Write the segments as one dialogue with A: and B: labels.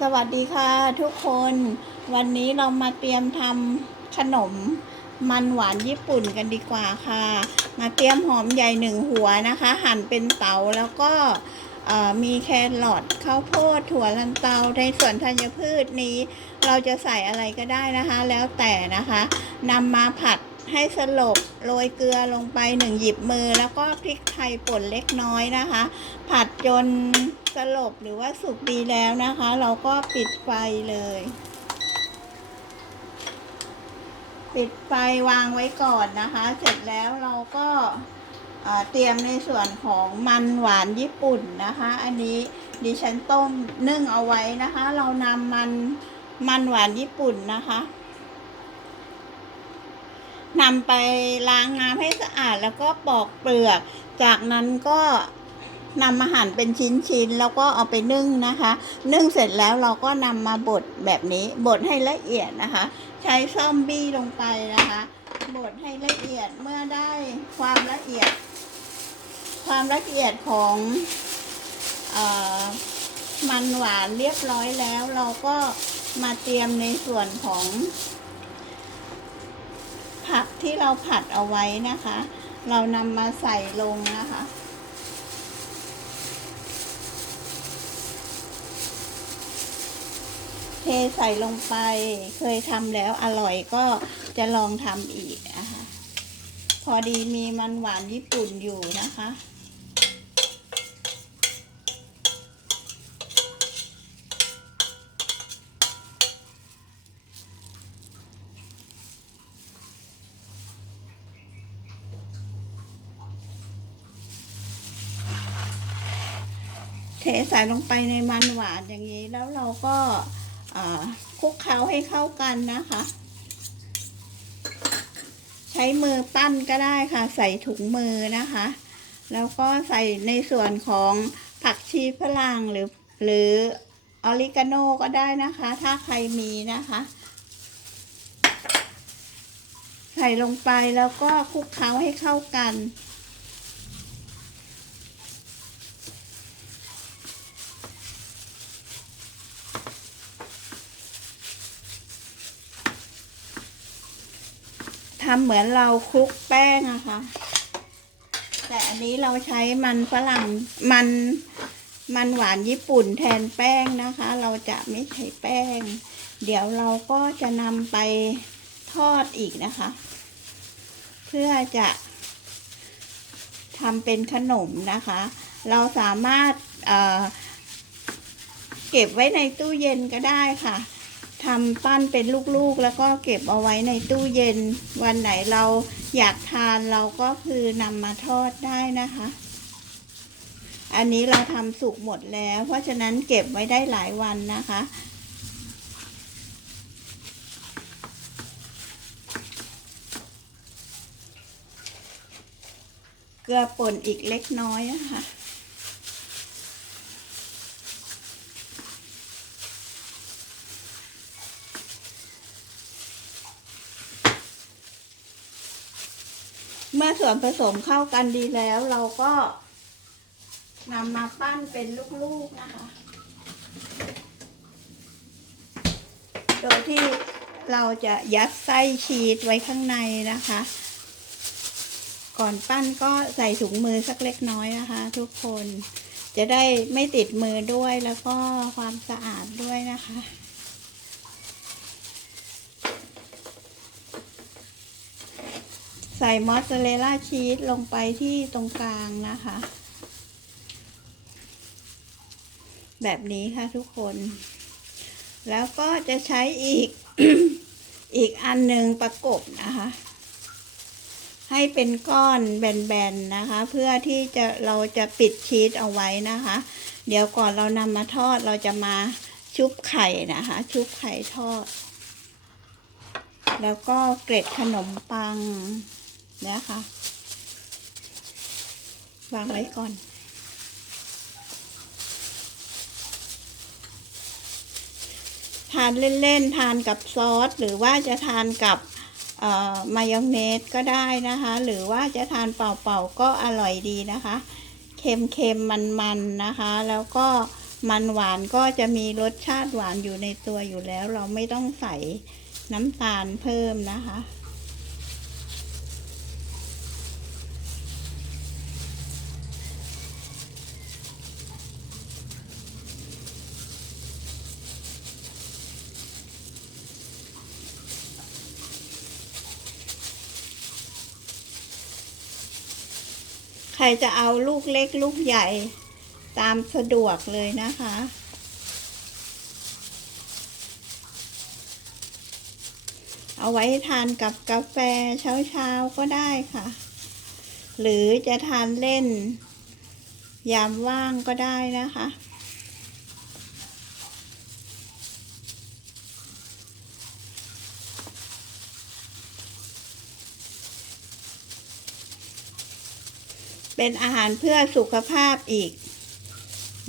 A: สวัสดีค่ะทุกคน วันนี้เรามาเตรียมทำขนมมันหวานญี่ปุ่นกันดีกว่าค่ะ มาเตรียมหอมใหญ่หนึ่งหัวนะคะ หั่นเป็นเต๋าแล้วก็มีแครอทข้าวโพดถั่วลันเตาในส่วนธัญพืชนี้ เราจะใส่อะไรก็ได้นะคะ แล้วแต่นะคะนำมาผัด ให้สลบโรยเกลือลงไปหนึ่งหยิบมือ แล้วก็พริกไทยป่นเล็กน้อยนะคะ ผัดจนสลบหรือว่าสุกดีแล้วนะคะ เราก็ปิดไฟเลย ปิดไฟวางไว้ก่อนนะคะ เสร็จแล้วเราก็เอ่อเตรียมในส่วนของมันหวานญี่ปุ่นนะคะ อันนี้ดิฉันต้มนึ่งเอาไว้นะคะ เรานำมันมันหวานญี่ปุ่นนะคะ นำไปล้างน้ำให้สะอาดแล้วก็ปอกเปลือก จากนั้นก็นำมาหั่นเป็นชิ้นๆ แล้วก็เอาไปนึ่งนะคะ นึ่งเสร็จแล้วเราก็นำมาบดแบบนี้ บดให้ละเอียดนะคะ ใช้ซ่อมบี้ลงไปนะคะ บดให้ละเอียดเมื่อได้ความละเอียด ความละเอียดของออมันหวานเรียบร้อยแล้ว เราก็มาเตรียมในส่วนของ ผักที่เราผัดเอาไว้นะคะ เรานำมาใส่ลงนะคะ เทใส่ลงไป เคยทำแล้วอร่อยก็จะลองทำอีกนะคะ พอดีมีมันหวานญี่ปุ่นอยู่นะคะ เทใส่ลงไปในมันหวานอย่างนี้ แล้วเราก็คลุกเคล้าให้เข้ากันนะคะ ใช้มือปั้นก็ได้ค่ะ ใส่ถุงมือนะคะ แล้วก็ใส่ในส่วนของผักชีฝรั่งหรือ หรือออริกาโนก็ได้นะคะ ถ้าใครมีนะคะ ใส่ลงไปแล้วก็คลุกเคล้าให้เข้ากัน เหมือนเราคลุกแป้งอะค่ะแต่อันนี้เราใช้มันฝรั่งมันมันหวานญี่ปุ่นแทนแป้งนะคะ เราจะไม่ใช้แป้ง เดี๋ยวเราก็จะนำไปทอดอีกนะคะ เพื่อจะทำเป็นขนมนะคะ เราสามารถเเก็บไว้ในตู้เย็นก็ได้ค่ะ ทำปั้นเป็นลูกๆ แล้วก็เก็บเอาไว้ในตู้เย็น วันไหนเราอยากทานเราก็คือนำมาทอดได้นะคะ อันนี้เราทำสุกหมดแล้ว เพราะฉะนั้นเก็บไว้ได้หลายวันนะคะเกลือป่นอีกเล็กน้อยนะคะ ส่วนผสมเข้ากันดีแล้วเราก็นำมาปั้นเป็นลูกๆนะคะ โดยที่เราจะยัดไส้ชีสไว้ข้างในนะคะ ก่อนปั้นก็ใส่ถุงมือสักเล็กน้อยนะคะ ทุกคนจะได้ไม่ติดมือด้วยแล้วก็ความสะอาดด้วยนะคะ ใส่มอสซาเรลล่าชีสลงไปที่ตรงกลางนะคะ แบบนี้ค่ะทุกคน แล้วก็จะใช้อีก อีกอันหนึ่งประกบนะคะ ให้เป็นก้อนแบนๆนะคะ เพื่อที่จะเราจะปิดชีสเอาไว้นะคะ เดี๋ยวก่อนเรานำมาทอดเราจะมาชุบไข่นะคะ ชุบไข่ทอดแล้วก็เกล็ดขนมปัง นะคะวางไว้ก่อน ทานเล่นๆ ทานกับซอส หรือว่าจะทานกับมายองเนสก็ได้นะคะ หรือว่าจะทานเปล่าๆ ก็อร่อยดีนะคะ เค็มๆ มันๆ นะคะ แล้วก็มันหวานก็จะมีรสชาติหวานอยู่ในตัวอยู่แล้ว เราไม่ต้องใส่น้ำตาลเพิ่มนะคะ ใครจะเอาลูกเล็กลูกใหญ่ตามสะดวกเลยนะคะ เอาไว้ทานกับกาแฟเช้าๆก็ได้ค่ะ หรือจะทานเล่น ยามว่างก็ได้นะคะ เป็นอาหารเพื่อสุขภาพอีก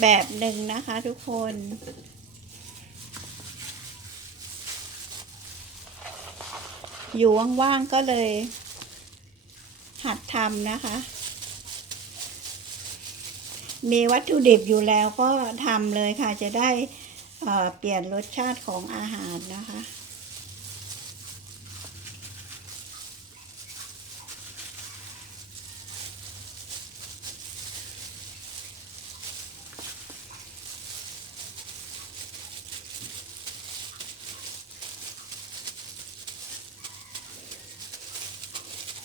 A: แบบหนึ่งนะคะทุกคน อยู่ว่างๆก็เลย หัดทำนะคะ มีวัตถุดิบอยู่แล้วก็ทำเลยค่ะจะได้เเปลี่ยนรสชาติของอาหารนะคะ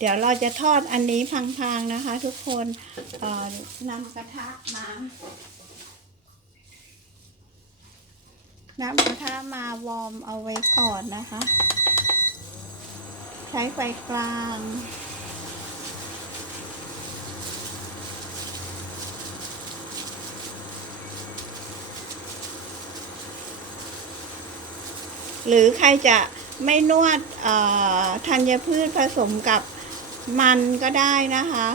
A: ดี๋ยวเราจะทอดอันนี้พังๆนะคะ ทุกคนนำกระทะมานำกระทะมาวอร์มเอาไว้ก่อนนะคะ ใช้ไฟกลางหรือใครจะไม่นวดธัญพืชผสมกับ มันก็ได้นะคะ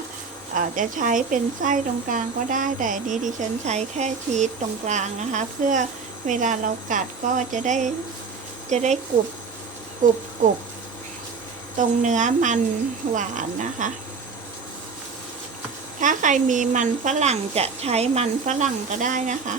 A: เอ่อจะใช้เป็นไส้ตรงกลางก็ได้ แต่นนี้ดิฉันใช้แค่ชีสตรงกลางนะคะ เพื่อเวลาเรากัดก็จะได้จะได้กรุบกรุบกรุบตรงเนื้อมันหวานนะคะ ถ้าใครมีมันฝรั่งจะใช้มันฝรั่งก็ได้นะคะ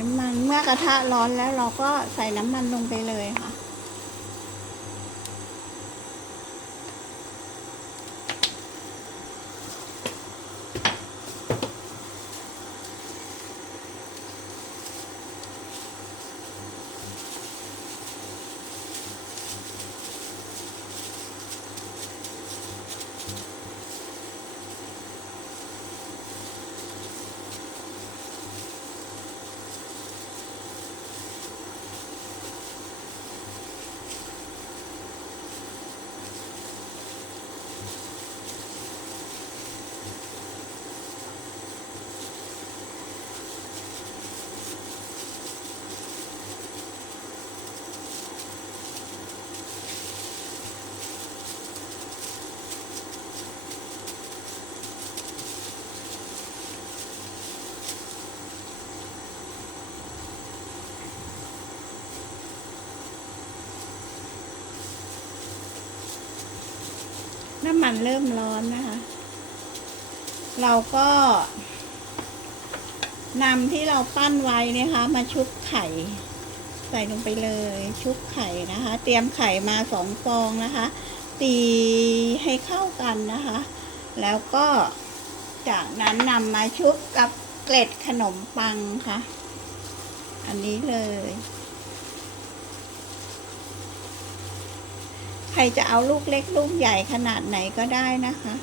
A: น้ำมัน เมื่อกระทะร้อนแล้วเราก็ใส่น้ำมันลงไปเลยค่ะ น้ำมันเริ่มร้อนนะคะ เราก็นำที่เราปั้นไว้นะคะ มาชุบไข่ ใส่ลงไปเลย ชุบไข่นะคะ เตรียมไข่มาสองฟองนะคะ ตีให้เข้ากันนะคะ แล้วก็จากนั้นนำมาชุบกับเกล็ดขนมปังค่ะ อันนี้เลย ใครจะเอาลูกเล็กลูกใหญ่ขนาดไหนก็ได้นะคะ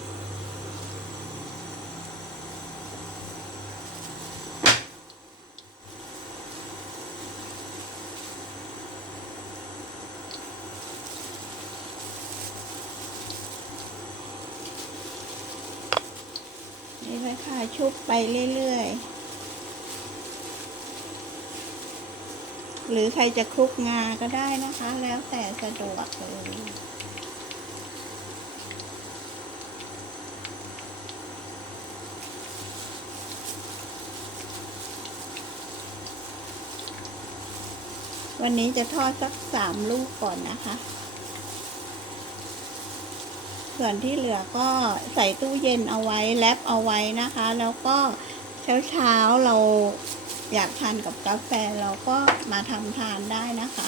A: นี่เลยค่ะชุบไปเรื่อยๆ หรือใครจะคลุกงาก็ได้นะคะ แล้วแต่สะดวกเลยวันนี้จะทอดสักสามลูกก่อนนะคะ ส่วนที่เหลือก็ใส่ตู้เย็นเอาไว้แรปเอาไว้นะคะ แล้วก็เช้าเช้าๆเรา อยากทานกับกาแฟเราก็มาทำทานได้นะคะ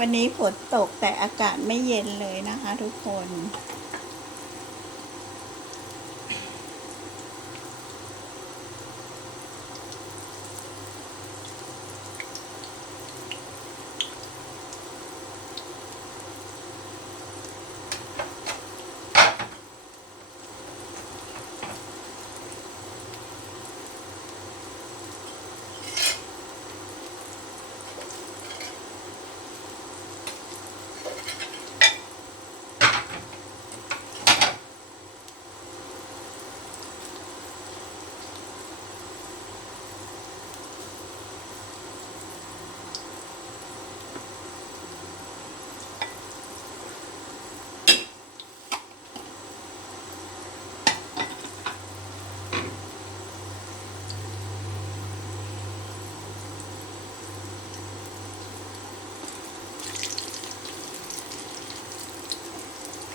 A: วันนี้ฝนตกแต่อากาศไม่เย็นเลยนะคะทุกคน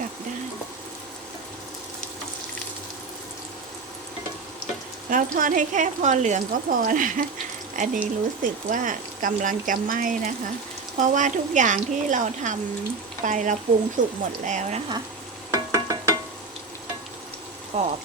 A: กลับด้าน เราทอดให้แค่พอเหลืองก็พอนะ อันนี้รู้สึกว่ากำลังจะไหม้นะคะ เพราะว่าทุกอย่างที่เราทำไปเราปรุงสุกหมดแล้วนะคะ กรอบ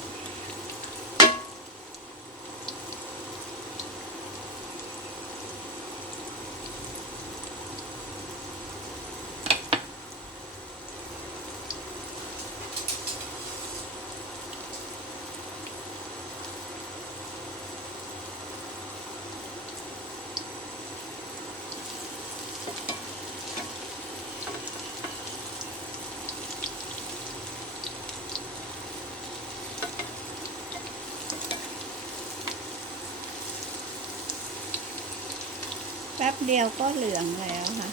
A: แป๊บเดียวก็เหลืองแล้วค่ะ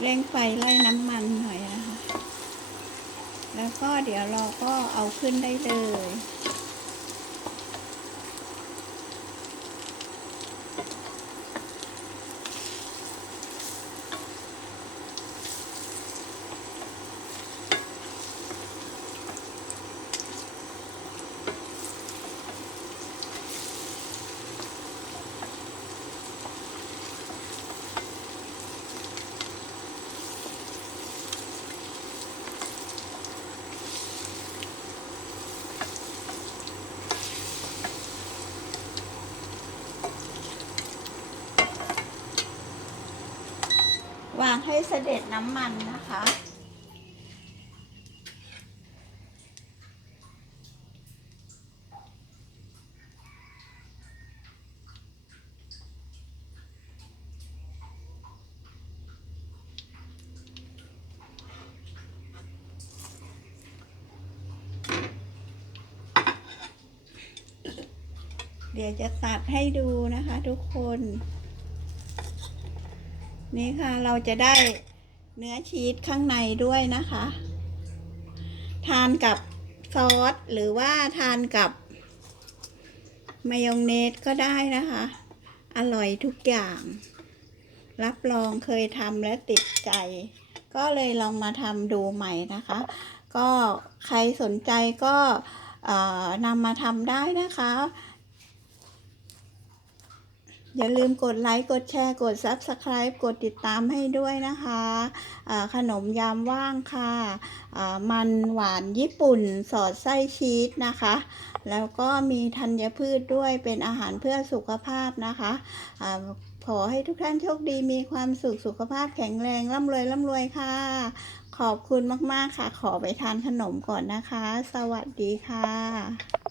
A: เร่งไฟไล่น้ำมันหน่อยนะคะ แล้วก็เดี๋ยวเราก็เอาขึ้นได้เลยางให้เสด็จน้ำมันนะคะ เดี๋ยวจะตัดให้ดูนะคะทุกคน นี่ค่ะเราจะได้เนื้อชีสข้างในด้วยนะคะ ทานกับซอสหรือว่าทานกับมายองเนสก็ได้นะคะ อร่อยทุกอย่าง รับรองเคยทำและติดใจ ก็เลยลองมาทำดูใหม่นะคะ ก็ใครสนใจก็นำมาทำได้นะคะ อย่าลืมกดไลค์ กดแชร์ กด Subscribe กดติดตามให้ด้วยนะคะอ่าขนมยามว่างค่ะมันหวานญี่ปุ่นสอดไส้ชีสนะคะ แล้วก็มีธัญพืชด้วยเป็นอาหารเพื่อสุขภาพนะคะอาขอให้ทุกท่านโชคดีมีความสุขสุขภาพแข็งแรงร่ำรวยร่ำรวยค่ะ ขอบคุณมาก ๆ ค่ะ ขอไปทานขนมก่อนนะคะ สวัสดีค่ะ